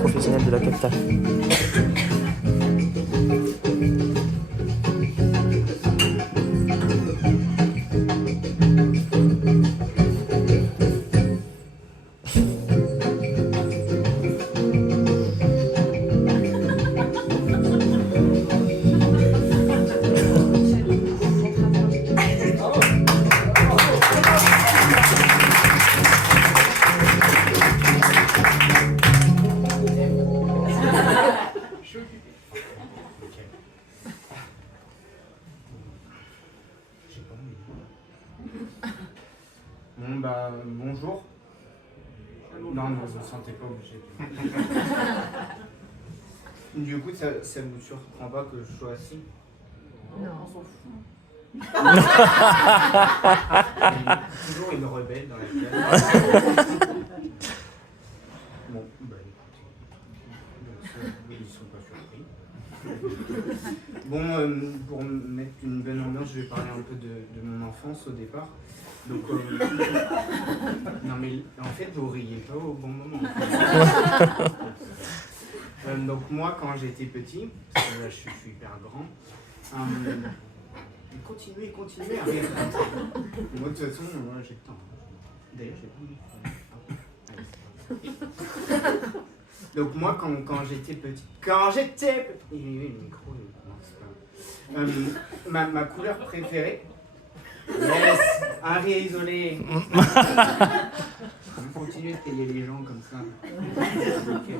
Professionnel de la capitale. Bon bah bonjour. Non, ne vous sentez pas obligé. Du coup, ça vous surprend pas que je sois assis? Non, on s'en fout. Il y a toujours une rebelle dans la classe. Bon, bah écoutez. Oui, ils sont pas surpris. Bon, pour mettre une bonne ambiance, je vais parler un peu de mon enfance au départ. Donc, non mais en fait, vous riez pas au bon moment. Donc moi, quand j'étais petit, parce que là je suis hyper grand, continuez à rire. Moi de toute façon, moi j'ai le temps. D'ailleurs, j'ai pas mis. Donc moi, quand j'étais petit, il y a eu le micro, non, c'est pas... ma couleur préférée. Yes, un rire isolé. Continuez de payer les gens comme ça. Okay.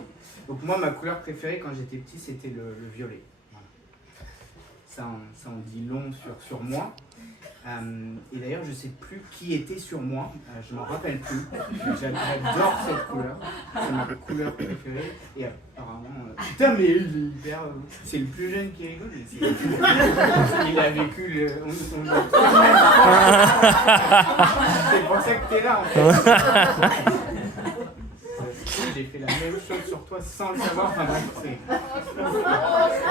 Donc moi, ma couleur préférée quand j'étais petit, c'était le violet. Voilà. Ça en dit long sur moi. Et d'ailleurs, je sais plus qui était sur moi. Je m'en rappelle plus. J'adore cette couleur. C'est ma couleur préférée. Et apparemment, putain, mais il est hyper. C'est le plus jeune qui rigole. Il a vécu le. C'est pour ça que t'es là en fait. J'ai fait la même chose sur toi sans le savoir. Enfin, c'est...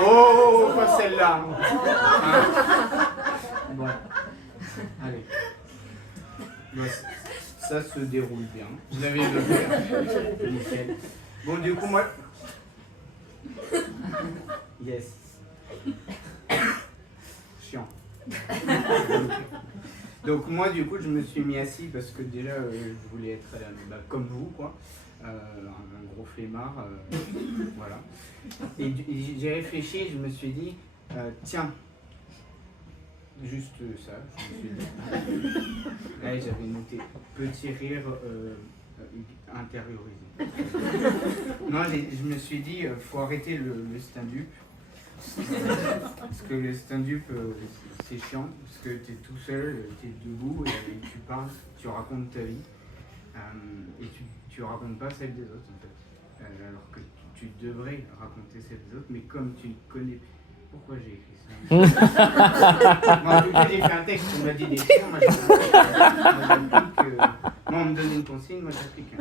Oh, pas celle-là. Hein. Bon. Allez. Bon, ça se déroule bien. Je l'avais le faire. Nickel. Bon, du coup, moi. Yes. Chiant. Donc moi du coup je me suis mis assis parce que déjà je voulais être comme vous quoi, un gros flemmard, voilà. Et j'ai réfléchi et je me suis dit tiens, juste ça, je me suis dit. Là j'avais noté petit rire intériorisé. Non, je me suis dit faut arrêter le stand-up. Parce que le stand-up c'est chiant, parce que tu es tout seul, tu es debout et tu parles, tu racontes ta vie et tu racontes pas celle des autres en fait. Alors que tu devrais raconter celle des autres, mais comme tu connais. Pourquoi j'ai écrit ça? Moi en tout cas j'ai fait un texte, on m'a dit d'écrire, moi on me donnait une consigne, moi j'applique.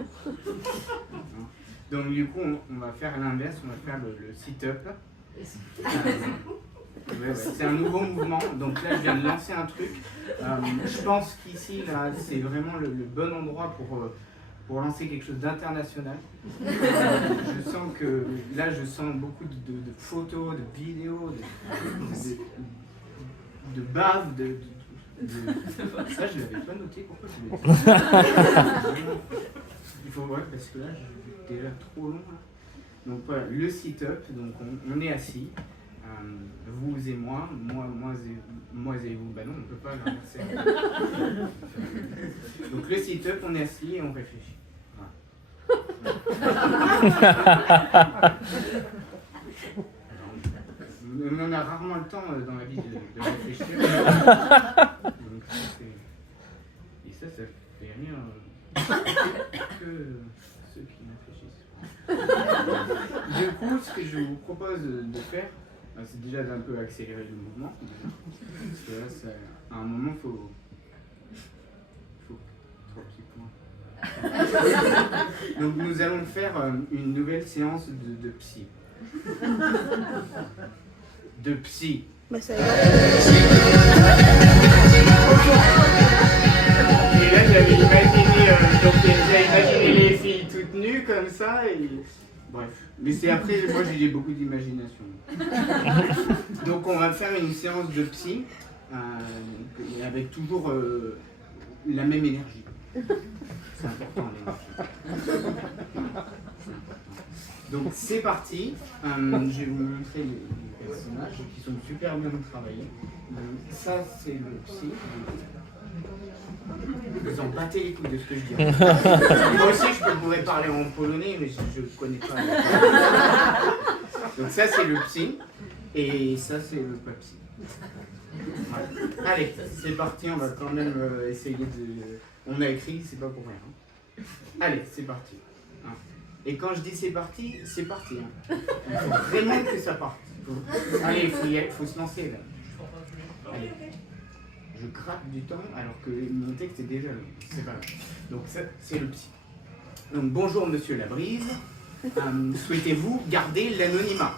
Donc du coup on va faire l'inverse, on va faire le sit-up. Ouais, c'est un nouveau mouvement, donc là je viens de lancer un truc. Je pense qu'ici là c'est vraiment le bon endroit pour lancer quelque chose d'international. Je sens que là je sens beaucoup de photos, de vidéos, de baves, ça je l'avais pas noté, pourquoi je l'ai dit? Il faut voir parce que là j'ai déjà trop long là. Donc voilà, le sit-up, donc on est assis, vous et moi et vous, bah non, on ne peut pas l'inverser. Donc le sit-up, on est assis et on réfléchit. Voilà. On a rarement le temps dans la vie de réfléchir. Donc, et ça fait rire que ceux qui réfléchissent. Du coup, ce que je vous propose de faire, c'est déjà d'un peu accélérer le mouvement. Parce que là, à un moment, il faut 3 petits points. Donc nous allons faire une nouvelle séance de psy. De psy. Bah ça y va. Et là, j'avais imaginé donc vu comme ça et... Bref. Mais c'est après, moi j'ai beaucoup d'imagination. Donc on va faire une séance de psy avec toujours la même énergie. C'est important l'énergie. Donc c'est parti. Je vais vous montrer les personnages qui sont super bien travaillés. Ça c'est le psy. Vous en battez les couilles de ce que je dis. Moi aussi, je pourrais parler en polonais, mais je ne connais pas. Donc ça, c'est le psy, et ça, c'est le pas psy. Voilà. Allez, c'est parti, on va quand même essayer de... On a écrit, c'est pas pour rien. Hein. Allez, c'est parti. Hein. Et quand je dis c'est parti, c'est parti. Hein. Il faut vraiment que ça parte. Allez, il faut se lancer là. Allez. Je gratte du temps alors que mon texte est déjà long. C'est pas grave. Donc ça, c'est le psy. Donc bonjour Monsieur Labrise. Souhaitez-vous garder l'anonymat?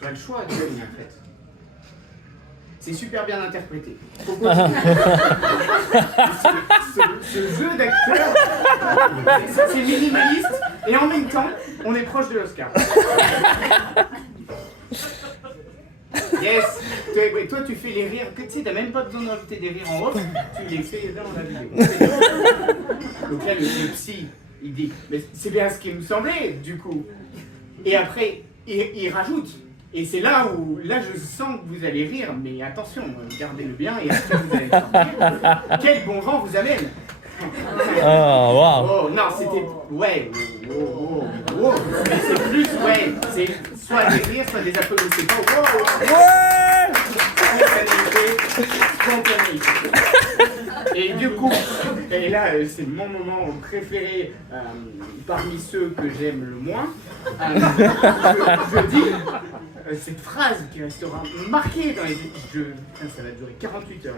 Pas le choix, en fait. C'est super bien interprété. Ce jeu d'acteur, c'est minimaliste et en même temps, on est proche de l'Oscar. Yes! Toi, tu fais les rires, tu sais, t'as même pas besoin d'ajouter des rires en off, tu les fais dans la vidéo. Donc là, le psy, il dit, mais c'est bien ce qui me semblait, du coup. Et après, il rajoute. Et c'est là où, je sens que vous allez rire, mais attention, gardez-le bien et après vous allez sortir. Quel bon vent vous amène! Oh, wow. Oh, non, c'était... Ouais, mais c'est plus, ouais, c'est soit des rires, soit des applaudissements. C'est pas... Ouais. Spontanéité. Et du coup, et là, c'est mon moment préféré parmi ceux que j'aime le moins. Je dis cette phrase qui restera marquée dans les... Putain, ça va durer 48 heures.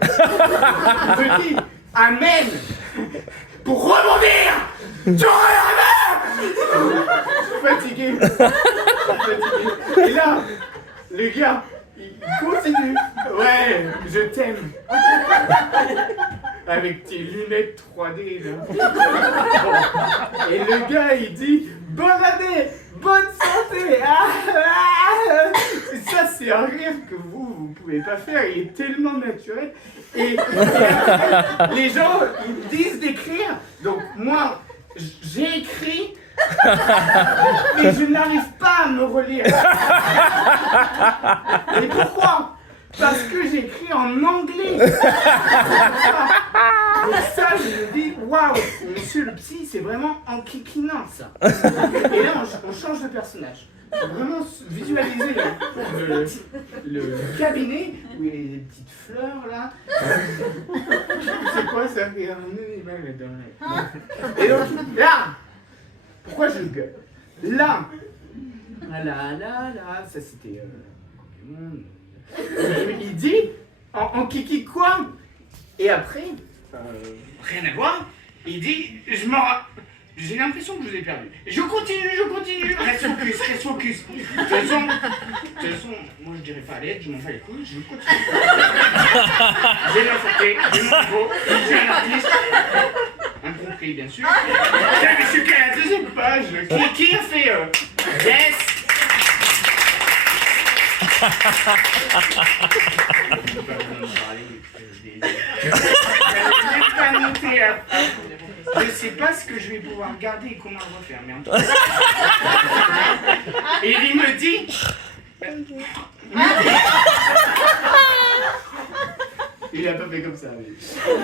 Je dis... Amen pour rebondir. Tu je suis fatigué. Et là, le gars, il continue. Ouais, je t'aime. Avec tes lunettes 3D là. Et le gars, il dit bonne année, bonne santé. Et ça, c'est un rire que vous pouvez pas faire. Il est tellement naturel. Et les gens, ils disent d'écrire. Donc moi, j'ai écrit, mais je n'arrive pas à me relire. Et pourquoi? Parce que j'écris en anglais. Donc ça, je me dis, waouh, monsieur le psy, c'est vraiment enquiquinant ça. Et là, on change de personnage. Faut vraiment visualiser le cabinet où il y a des petites fleurs là. C'est quoi ça? Il y a un animal là-dedans. Et donc là, pourquoi je gueule? Là, ça c'était. Il dit en kiki quoi? Et après, rien à voir, il dit j'ai l'impression que je vous ai perdu. Je continue, reste focus. De toute façon, moi je dirais pas à l'aide, je m'en fais les couilles, je continue. J'ai la santé, j'ai mon niveau, j'ai un artiste, incompris bien sûr. Je suis qu'à la deuxième page, qui a fait yes. Je sais pas ce que je vais pouvoir garder et comment le refaire, mais en tout cas. Et il me dit. Il a pas fait comme ça. Mais...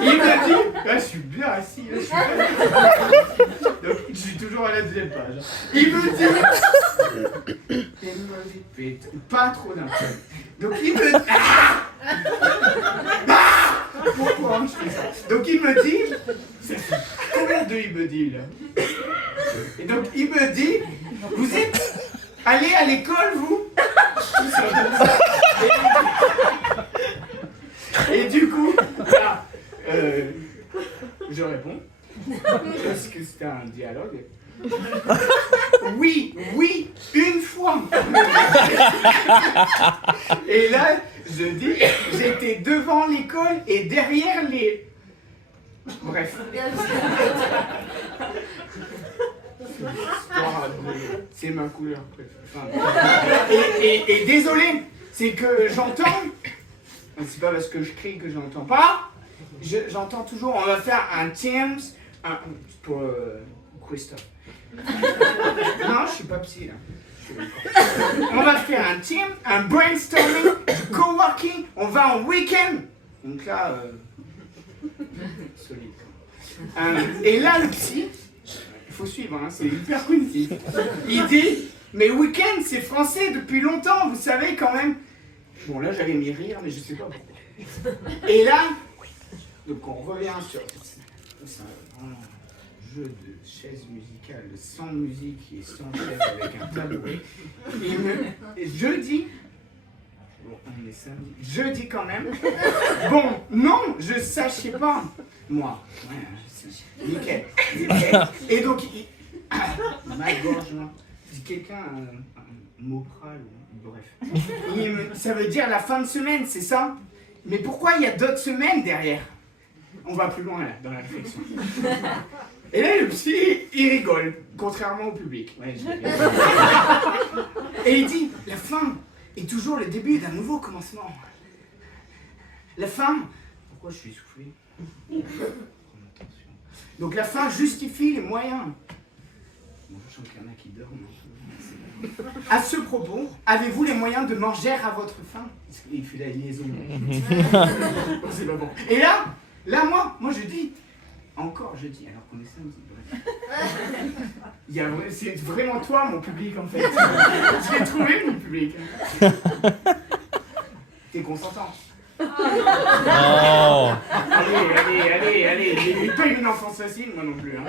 Il me dit. Là, je suis bien assis. Là, je suis bien... Donc, je suis toujours à la deuxième page. Il me dit. Pas trop d'impôts. Donc, il me dit. Pourquoi je fais ça? Donc, il me dit. Combien de il me dit là? Et donc, il me dit. Vous êtes allé à l'école, vous? Et du coup, là, je réponds, parce que c'était un dialogue. Oui, une fois. Et là, je dis, j'étais devant l'école et derrière les Bref. C'est ma couleur préférée. Et désolé, c'est que j'entends. C'est pas parce que je crie que j'entends pas. J'entends toujours, on va faire un Teams pour Christophe. Non, je suis pas psy là. On va faire un team, un brainstorming, du coworking, on va en week-end. Donc là, solide. Et là, le psy, il faut suivre, hein, c'est hyper cognitif. Il dit, mais week-end, c'est français depuis longtemps, vous savez quand même. Bon, là, j'allais m'y rire, mais je sais pas pourquoi. Et là, donc on revient sur un jeu de chaises musicales sans musique et sans chaise avec un tabouret. Jeudi, bon, on est samedi, jeudi quand même. Bon, non, je sachais pas. Moi, ouais, nickel. Et donc, ma gorge, si quelqu'un a un Mopral, bref. Ça veut dire la fin de semaine, c'est ça? Mais pourquoi il y a d'autres semaines derrière? On va plus loin là, dans la réflexion. Et là, le psy, il rigole, contrairement au public. Ouais, et il dit, la fin est toujours le début d'un nouveau commencement. La fin... Pourquoi je suis essoufflé? Donc la fin justifie les moyens. Bon, je sens qu'il y en a qui dorment. À ce propos, avez-vous les moyens de manger à votre faim? Il fait la liaison. C'est pas bon. Et là, moi je dis... Encore jeudi, alors qu'on est samedi, bref. C'est vraiment toi, mon public, en fait. Je l'ai trouvé, mon public. T'es consentant? Oh. Allez. J'ai pas eu une enfance facile, moi non plus. Hein.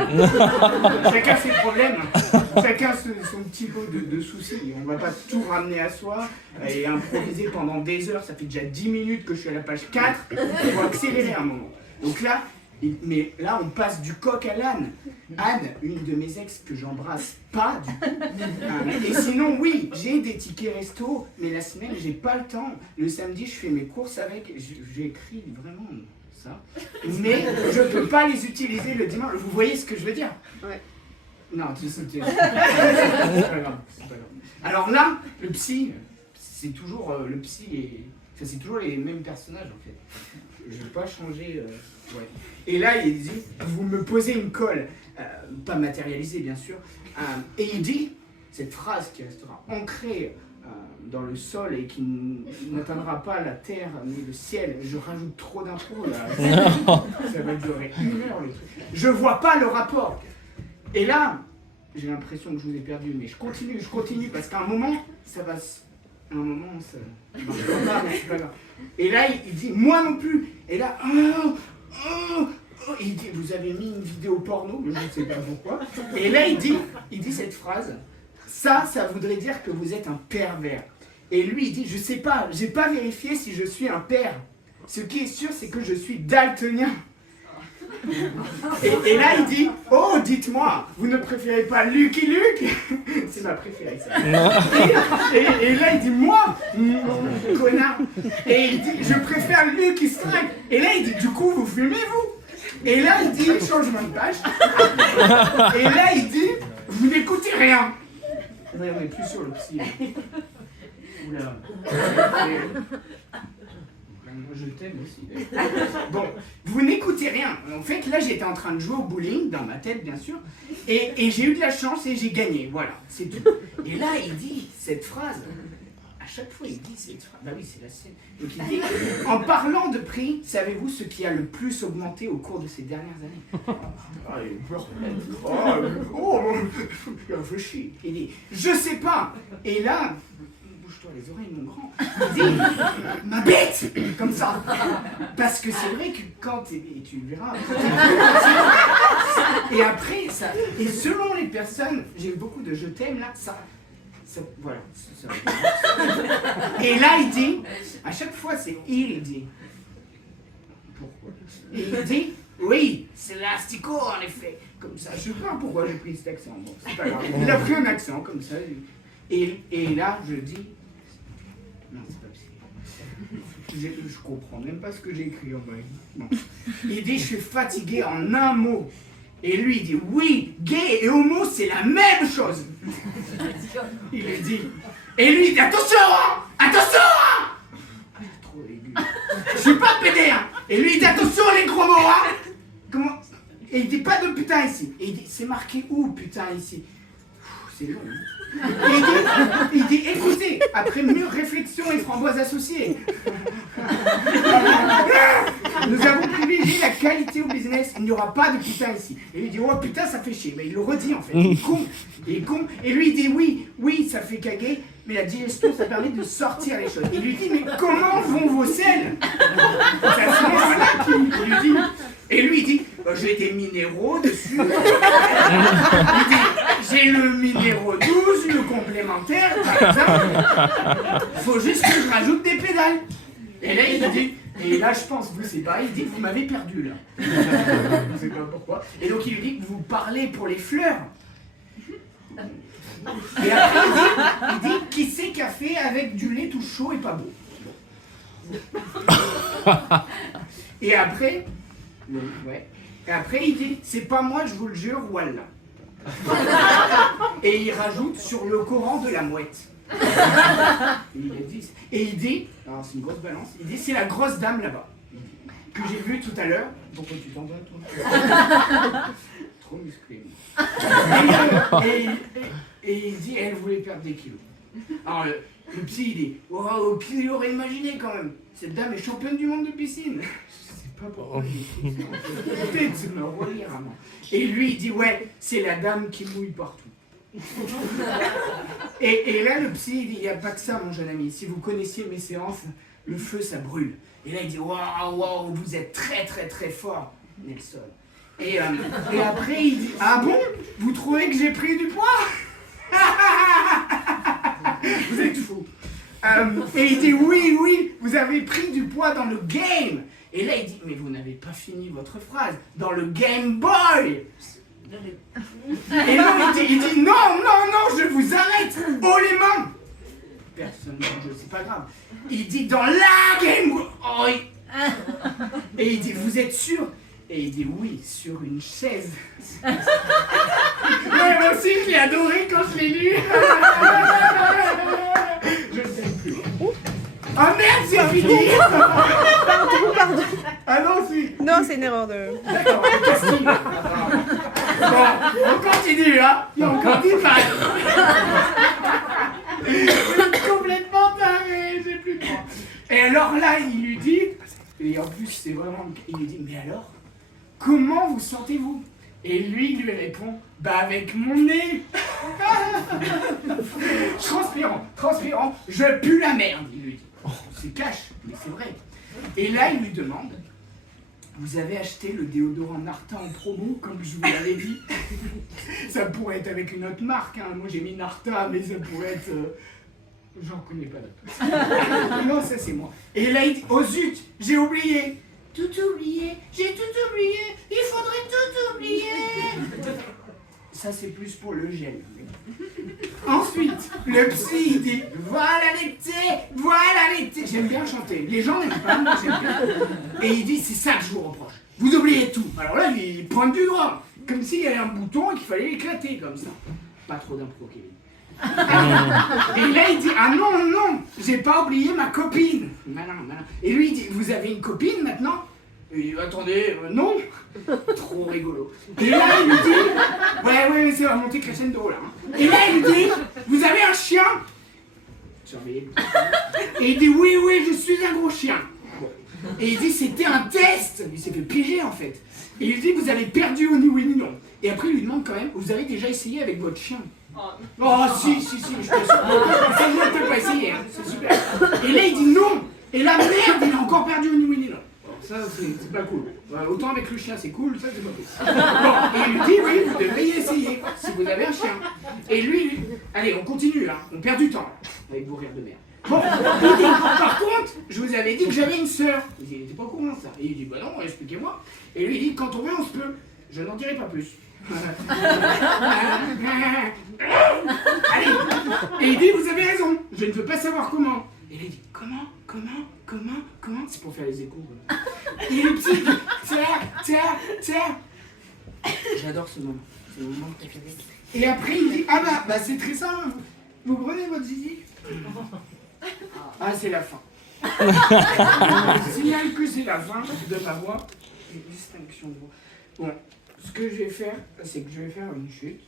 Chacun ses problèmes. Chacun son petit lot de soucis. On va pas tout ramener à soi et improviser pendant des heures. Ça fait déjà 10 minutes que je suis à la page 4. Il faut accélérer un moment. Donc là... Mais là, on passe du coq à l'âne. Anne, une de mes ex que j'embrasse pas du coup. Et sinon, oui, j'ai des tickets resto, mais la semaine, j'ai pas le temps. Le samedi, je fais mes courses avec. J'écris vraiment ça. Mais je peux pas les utiliser le dimanche. Vous voyez ce que je veux dire? Ouais. Non, c'est pas grave. Alors là, le psy, c'est toujours le psy et. Enfin, c'est toujours les mêmes personnages en fait. Je vais pas changer. Ouais. Et là, il dit, vous me posez une colle, pas matérialisée bien sûr, et il dit, cette phrase qui restera ancrée dans le sol et qui n'atteindra pas la terre ni le ciel, je rajoute trop d'impôts là, ça va durer 1 heure le truc. Je vois pas le rapport. Et là, j'ai l'impression que je vous ai perdu, mais je continue, parce qu'à un moment, ça va se... À un moment, ça... Non, mais c'est pas grave. Et là, il dit, moi non plus. Et là, il dit, vous avez mis une vidéo porno, mais je ne sais pas pourquoi. Et là, il dit cette phrase, ça voudrait dire que vous êtes un pervers. Et lui, il dit, je sais pas, j'ai pas vérifié si je suis un père. Ce qui est sûr, c'est que je suis daltonien. Et là, il dit, oh, dites-moi, vous ne préférez pas Lucky Luke? C'est ma préférée, ça. Et là, il dit, moi, connard. Et il dit, je préfère Lucky Strike. Et là, il dit, du coup, vous fumez, vous? Et là, il dit, changement de page. Et là, il dit, vous n'écoutez rien. Ouais, on n'est plus sur le psy. Oula. Moi, je t'aime aussi. Bon, vous n'écoutez rien. En fait, là, j'étais en train de jouer au bowling, dans ma tête, bien sûr, et j'ai eu de la chance et j'ai gagné. Voilà, c'est tout. Et là, il dit cette phrase. À chaque fois, il dit cette phrase. Bah oui, c'est la sienne. Donc, il dit, en parlant de prix, savez-vous ce qui a le plus augmenté au cours de ces dernières années? Il réfléchit. Il dit, je sais pas. Et là... Bouge-toi les oreilles, mon grand. Il dit, ma bête, comme ça. Parce que c'est vrai que quand et tu le verras. Et après, ça. Et selon les personnes, j'ai eu beaucoup de je t'aime là, ça voilà. Ça. Et là, il dit, à chaque fois, c'est il dit. Pourquoi? Et il dit, oui, c'est l'asticot en effet. Comme ça, je sais pas pourquoi j'ai pris cet accent. Bon, c'est pas grave. Il a pris un accent comme ça. Et là, je dis. Non, c'est pas possible. Je comprends même pas ce que j'ai écrit en vrai. Bon. Il dit, je suis fatigué en un mot. Et lui, il dit, oui, gay et homo, c'est la même chose. Il lui dit, et lui, il dit, attention, hein, attention, hein. Trop aigu. Je suis pas pédé, hein. Et lui, il dit, attention, les gros mots, hein. Comment? Et il dit, pas de putain ici. Et il dit, c'est marqué où, putain, ici? C'est long, hein. Et il dit, écoutez, après mûre réflexion et framboise associée, nous avons privilégié la qualité au business, il n'y aura pas de putain ici. Et lui il dit, oh putain, ça fait chier. Mais il le redit en fait, il est con. Il est con. Et lui il dit, oui, ça fait caguer, mais la digestion, ça permet de sortir les choses. Et il lui dit, mais comment vont vos selles? C'est à ce moment-là qu'il lui dit. Et lui il dit, j'ai des minéraux dessus. Il dit, j'ai le minéraux 12, le complémentaire, par exemple. Faut juste que je rajoute des pédales. Et là, il dit, et là, je pense, vous, c'est pareil, il dit, vous m'avez perdu, là. Je sais pas pourquoi. Et donc, il lui dit que vous parlez pour les fleurs. Et après, il dit, qui c'est café avec du lait tout chaud et pas beau? Et après, ouais. Et après, il dit, c'est pas moi, je vous le jure, Wallah. Et il rajoute sur le Coran de la mouette. Et il dit, alors c'est une grosse balance, il dit c'est la grosse dame là-bas, que j'ai vue tout à l'heure. Pourquoi tu t'en donnes toi? Trop musclé. Et il dit, elle voulait perdre des kilos. Alors le psy il dit, wow, qui l'aurait imaginé quand même? Cette dame est championne du monde de piscine. Je sais pas pourquoi il dit ça. Peut-être me relire à moi. Et lui il dit, ouais, c'est la dame qui mouille partout. Et là, le psy, il dit, il n'y a pas que ça, mon jeune ami. Si vous connaissiez mes séances, le feu, ça brûle. Et là, il dit, waouh, vous êtes très, très, très fort, Nelson. Et après, il dit, ah bon? Vous trouvez que j'ai pris du poids? Vous êtes fous. Et il dit, oui, vous avez pris du poids dans le game. Et là, il dit, mais vous n'avez pas fini votre phrase. Dans le Game Boy. Et là, il dit non, je vous arrête, haut les mains. Personne ne bouge, c'est pas grave. Il dit dans la Game Boy. Et il dit, vous êtes sûr? Et il dit oui, sur une chaise. Ouais, moi aussi, je l'ai adoré quand je l'ai lu. Je ne sais plus. Ah merde, c'est fini. Pardon. Ah non, si. Non, c'est une erreur de... D'accord, le casting. Bon, on continue, hein. Et on continue. Je suis complètement taré, j'ai plus de temps. Et alors là, il lui dit, et en plus c'est vraiment, il lui dit, mais alors, comment vous sentez-vous? Et lui répond, bah avec mon nez. Transpirant, je pue la merde, il lui dit. C'est cash, mais c'est vrai. Et là, il lui demande, vous avez acheté le déodorant Narta en promo, comme je vous l'avais dit? Ça pourrait être avec une autre marque, hein. Moi j'ai mis Narta, mais ça pourrait être... J'en connais pas d'autre. Non, ça c'est moi. Et là, il dit, oh zut, j'ai oublié. Tout oublié, j'ai tout oublié, il faudrait tout oublier. Ça c'est plus pour le gel. Ensuite, le psy il dit, voilà l'été. J'aime bien chanter, les gens n'aiment pas, moi j'aime bien. Et il dit, c'est ça que je vous reproche, vous oubliez tout. Alors là, il pointe du doigt, comme s'il y avait un bouton et qu'il fallait l'éclater comme ça. Pas trop d'impro, Kevin. Et là il dit, ah non, j'ai pas oublié ma copine. Malin. Et lui il dit, vous avez une copine maintenant? Et il dit, attendez, non. Trop rigolo. Et là il lui dit, ouais, mais c'est monter crescendo là. Et là il lui dit, vous avez un chien? Surveillez. Et il dit, oui, je suis un gros chien. Et il dit, c'était un test. Il s'est fait piéger en fait. Et il dit, vous avez perdu au ni oui ni non. Et après il lui demande quand même, vous avez déjà essayé avec votre chien? Oh si, je te suis. Ça ne peut pas essayer, hein. C'est super. Et là il dit non. Et la merde, il a encore perdu au ni oui ni non. Ça c'est pas cool. Autant avec le chien c'est cool, ça c'est pas cool. Bon, et il lui dit oui, vous devriez essayer, si vous avez un chien. Et lui, allez on continue là, on perd du temps là, avec vos rires de merde. Bon, il dit, par contre, je vous avais dit que j'avais une sœur. Il était pas au courant de ça. Et il dit bah non, expliquez-moi. Et lui il dit quand on veut on se peut. Je n'en dirai pas plus. Allez. Et il dit vous avez raison, je ne veux pas savoir comment. Et il dit comment? comment c'est pour faire les échos. Et le petit, tiens. J'adore ce moment. C'est le moment préféré. Et après, il dit, ah bah c'est très simple. Vous prenez votre zizi. Ah, c'est la fin. Je signale que c'est la fin de ma voix. Distinction de voix. Bon, ce que je vais faire, c'est que je vais faire une chute.